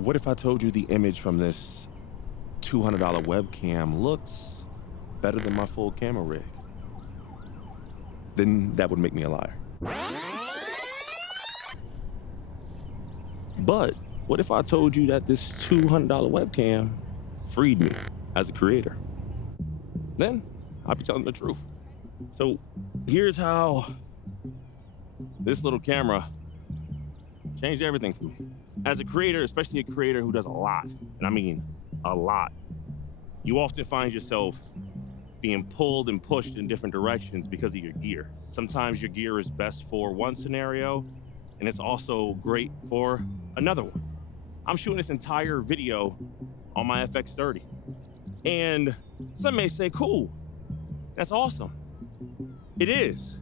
What if I told you the image from this $200 webcam looks better than my full camera rig? Then that would make me a liar. But what if I told you that this $200 webcam freed me as a creator? Then I'd be telling the truth. So here's how this little camera changed everything for me. As a creator, especially a creator who does a lot, and I mean a lot, you often find yourself being pulled and pushed in different directions because of your gear. Sometimes your gear is best for one scenario, and it's also great for another one. I'm shooting this entire video on my FX30. And some may say, cool, that's awesome. It is,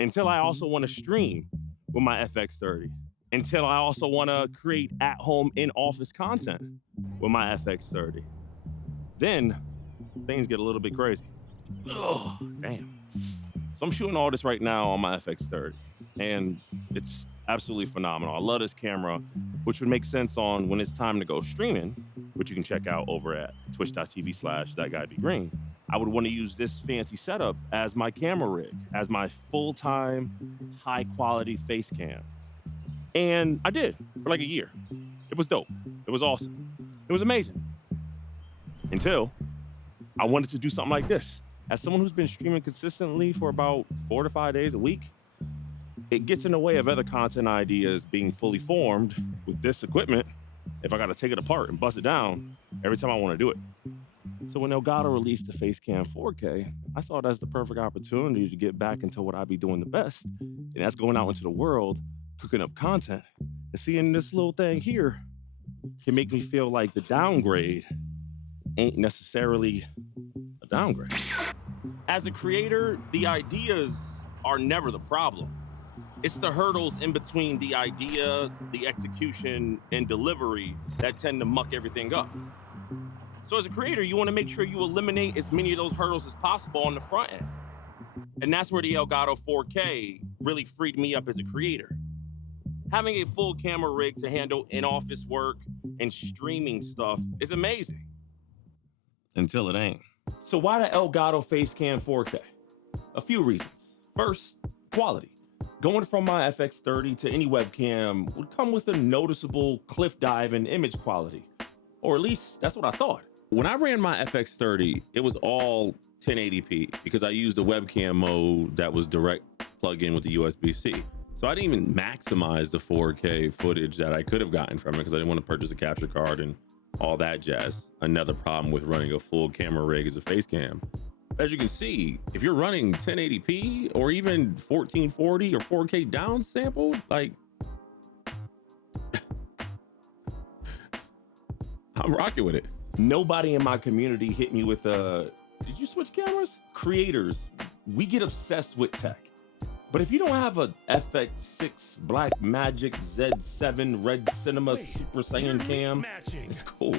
until I also want to stream with my FX30. Until I also want to create at-home in-office content with my FX30. Then things get a little bit crazy. Oh, damn. So I'm shooting all this right now on my FX30, and it's absolutely phenomenal. I love this camera, which would make sense on when it's time to go streaming, which you can check out over at twitch.tv/thatguybegreen. I would want to use this fancy setup as my camera rig, as my full-time, high-quality face cam. And I did for like a year. It was dope. It was awesome. It was amazing. Until I wanted to do something like this. As someone who's been streaming consistently for about 4 to 5 days a week, it gets in the way of other content ideas being fully formed with this equipment if I got to take it apart and bust it down every time I want to do it. So when Elgato released the Facecam 4K, I saw it as the perfect opportunity to get back into what I be doing the best, and that's going out into the world, cooking up content. And seeing this little thing here can make me feel like the downgrade ain't necessarily a downgrade. As a creator, the ideas are never the problem. It's the hurdles in between the idea, the execution, and delivery that tend to muck everything up. So as a creator, you want to make sure you eliminate as many of those hurdles as possible on the front end. And that's where the Elgato 4K really freed me up as a creator. Having a full camera rig to handle in-office work and streaming stuff is amazing. Until it ain't. So why the Elgato Facecam 4K? A few reasons. First, quality. Going from my FX30 to any webcam would come with a noticeable cliff dive in image quality. Or at least that's what I thought. When I ran my FX30, it was all 1080p because I used a webcam mode that was direct plug-in with the USB-C. So I didn't even maximize the 4K footage that I could have gotten from it because I didn't want to purchase a capture card and all that jazz. Another problem with running a full camera rig is a face cam. As you can see, if you're running 1080p or even 1440 or 4K downsampled, like, I'm rocking with it. Nobody in my community hit me with did you switch cameras? Creators, we get obsessed with tech. But if you don't have a FX6 Black Magic Z7 Red Cinema Super Saiyan cam, it's cool.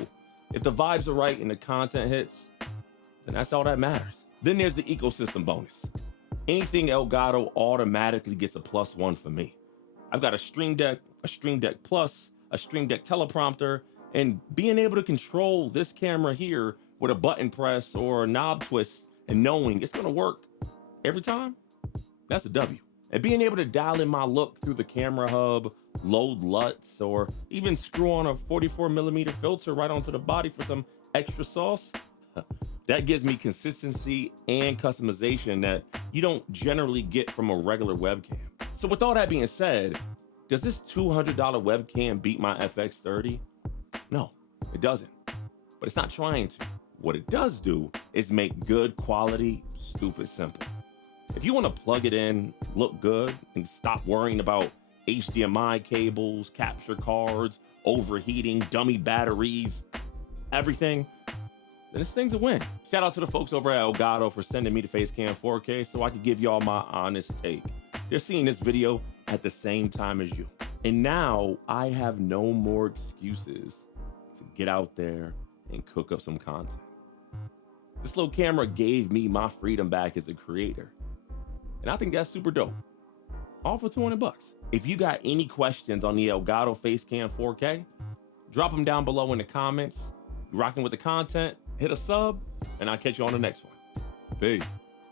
If the vibes are right and the content hits, then that's all that matters. Then there's the ecosystem bonus. Anything Elgato automatically gets a +1 for me. I've got a Stream Deck Plus, a Stream Deck teleprompter, and being able to control this camera here with a button press or a knob twist and knowing it's gonna work every time, that's a W. And being able to dial in my look through the camera hub, load LUTs, or even screw on a 44mm filter right onto the body for some extra sauce, that gives me consistency and customization that you don't generally get from a regular webcam. So with all that being said, does this $200 webcam beat my FX30? No, it doesn't, but it's not trying to. What it does do is make good quality stupid simple. If you want to plug it in, look good, and stop worrying about HDMI cables, capture cards, overheating, dummy batteries, everything, then this thing's a win. Shout out to the folks over at Elgato for sending me the Facecam 4K so I could give y'all my honest take. They're seeing this video at the same time as you. And now I have no more excuses to get out there and cook up some content. This little camera gave me my freedom back as a creator. And I think that's super dope. All for $200. If you got any questions on the Elgato Facecam 4K, Drop them down below in the comments. You rocking with the content, hit a sub, and I'll catch you on the next one. Peace.